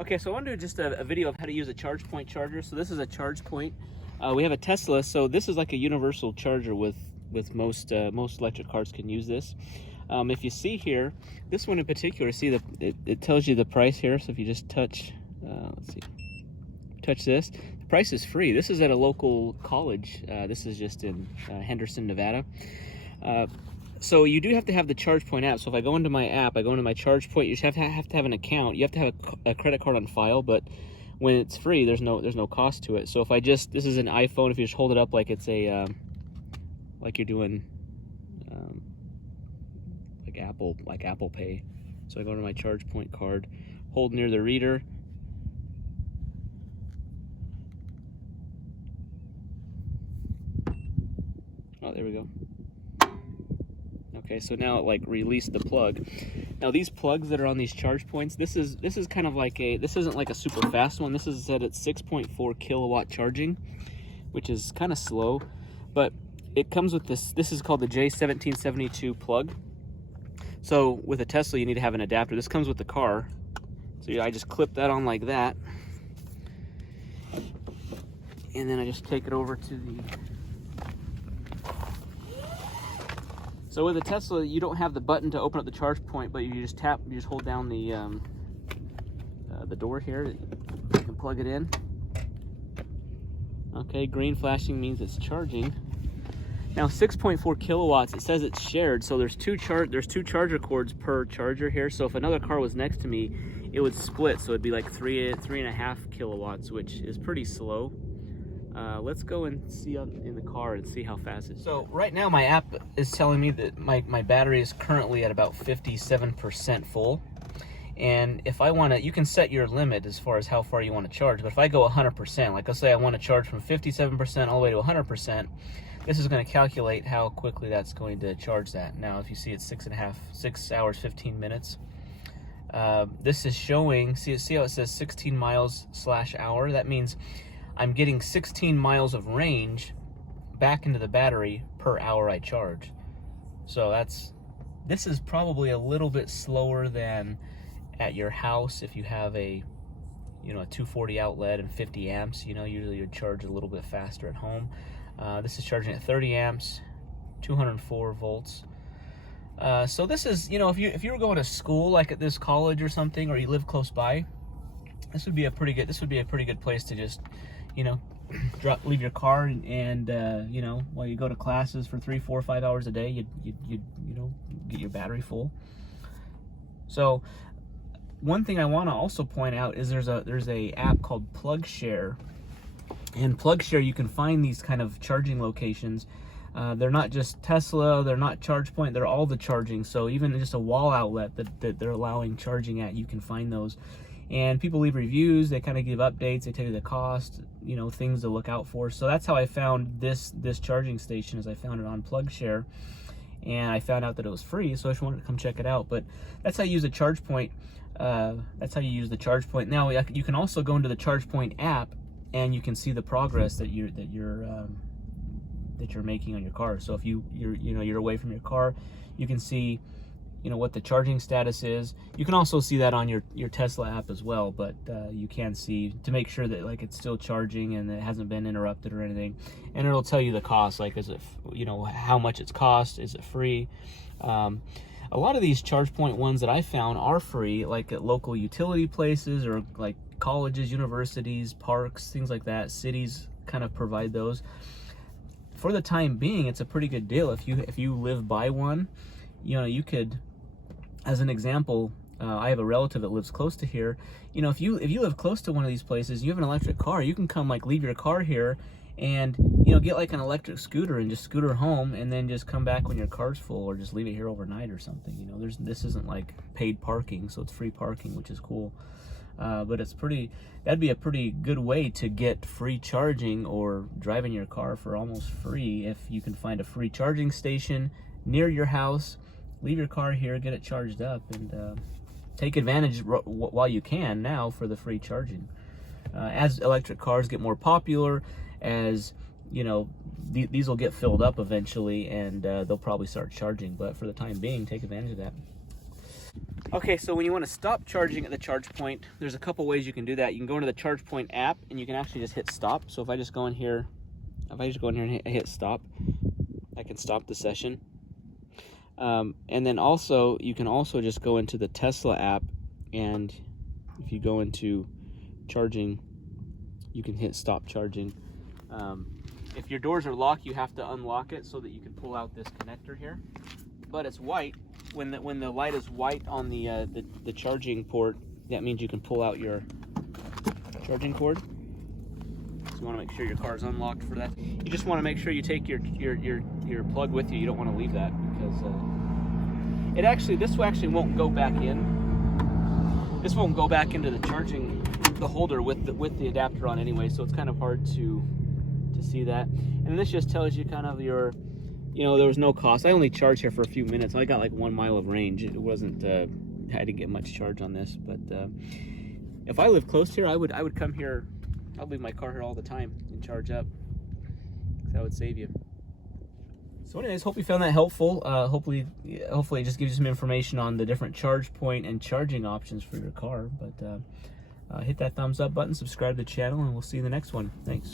Okay, so I want to do just a video of how to use a ChargePoint charger. So this is a ChargePoint. We have a Tesla, so this is like a universal charger with most electric cars can use this. If you see here, this one in particular, see it tells you the price here. So if you just touch, let's see, touch this, the price is free. This is at a local college. This is just in Henderson, Nevada. So you do have to have the ChargePoint app. So if I go into my app, I go into my ChargePoint, you just have to have an account. You have to have a credit card on file, but when it's free, there's no cost to it. So if I just, this is an iPhone, if you just hold it up like it's a, like you're doing, like Apple Pay. So I go to my ChargePoint card, hold near the reader. Oh, there we go. Okay, so now it like released the plug. Now these plugs that are on these ChargePoints, this is kind of like this isn't like a super fast one. This is set at 6.4 kilowatt charging, which is kind of slow, but it comes with this. This is called the J1772 plug. So with a Tesla, you need to have an adapter. This comes with the car. So I just clip that on like that, and then I just take it over to the. So with a Tesla, you don't have the button to open up the ChargePoint, but you just hold down the door here. You can plug it in. Okay, green flashing means it's charging. Now 6.4 kilowatts, it says it's shared, so there's two charger cords per charger here. So if another car was next to me, it would split, so it'd be like 3.5 kilowatts, which is pretty slow. Let's go and see in the car and see how fast it is. So right now my app is telling me that my battery is currently at about 57% full. And if I want to, you can set your limit as far as how far you want to charge. But if I go 100%, like let's say I want to charge from 57% all the way to 100%, this is going to calculate how quickly that's going to charge that. Now if you see it's 6 hours, 15 minutes. This is showing, see how it says 16 miles/hour? That means I'm getting 16 miles of range back into the battery per hour I charge. So this is probably a little bit slower than at your house if you have a 240 outlet and 50 amps. Usually you'd charge a little bit faster at home. This is charging at 30 amps, 204 volts. So this is, if you were going to school like at this college or something, or you live close by, this would be a pretty good place to just leave your car and while you go to classes for 3, 4, 5 hours a day, you get your battery full. So one thing I want to also point out is there's a app called PlugShare, and PlugShare, you can find these kind of charging locations. They're not just Tesla, they're not ChargePoint, they're all the charging. So even just a wall outlet that they're allowing charging at, you can find those. And people leave reviews, they kind of give updates, they tell you the cost, things to look out for. So that's how I found this charging station, is I found it on PlugShare, and I found out that it was free, so I just wanted to come check it out. But that's how you use a ChargePoint. That's how you use the ChargePoint. Now you can also go into the ChargePoint app, and you can see the progress that you're making on your car. So if you're away from your car, you can see what the charging status is. You can also see that on your Tesla app as well, but you can see to make sure that like it's still charging and it hasn't been interrupted or anything. And it'll tell you the cost, like is it how much it's cost, is it free. A lot of these ChargePoint ones that I found are free, like at local utility places or like colleges, universities, parks, things like that. Cities kind of provide those. For the time being, it's a pretty good deal. If you live by one, you could, as an example, I have a relative that lives close to here. If you live close to one of these places, you have an electric car, you can come like leave your car here and get like an electric scooter and just scooter home, and then just come back when your car's full, or just leave it here overnight or something. This isn't like paid parking, so it's free parking, which is cool. But that'd be a pretty good way to get free charging or driving your car for almost free, if you can find a free charging station near your house. Leave your car here, get it charged up, and take advantage while you can now for the free charging. As electric cars get more popular, as these will get filled up eventually, and they'll probably start charging. But for the time being, take advantage of that. Okay, so when you want to stop charging at the ChargePoint, there's a couple ways you can do that. You can go into the ChargePoint app and you can actually just hit stop. So if I just go in here, and hit stop, I can stop the session. And then also, you can also just go into the Tesla app, and if you go into charging, you can hit stop charging. If your doors are locked, you have to unlock it so that you can pull out this connector here. But it's white. When the light is white on the charging port, that means you can pull out your charging cord. So you want to make sure your car is unlocked for that. You just want to make sure you take your plug with you. You don't want to leave that, because this actually won't go back in. This won't go back into the holder with the adapter on anyway, so it's kind of hard to see that. And this just tells you kind of your, there was no cost. I only charged here for a few minutes. I got like 1 mile of range. It wasn't, I didn't get much charge on this, but if I lived close here, I would come here. I'd leave my car here all the time and charge up. That would save you. So anyways, hope you found that helpful. Hopefully it just gives you some information on the different ChargePoint and charging options for your car. But hit that thumbs up button, subscribe to the channel, and we'll see you in the next one. Thanks.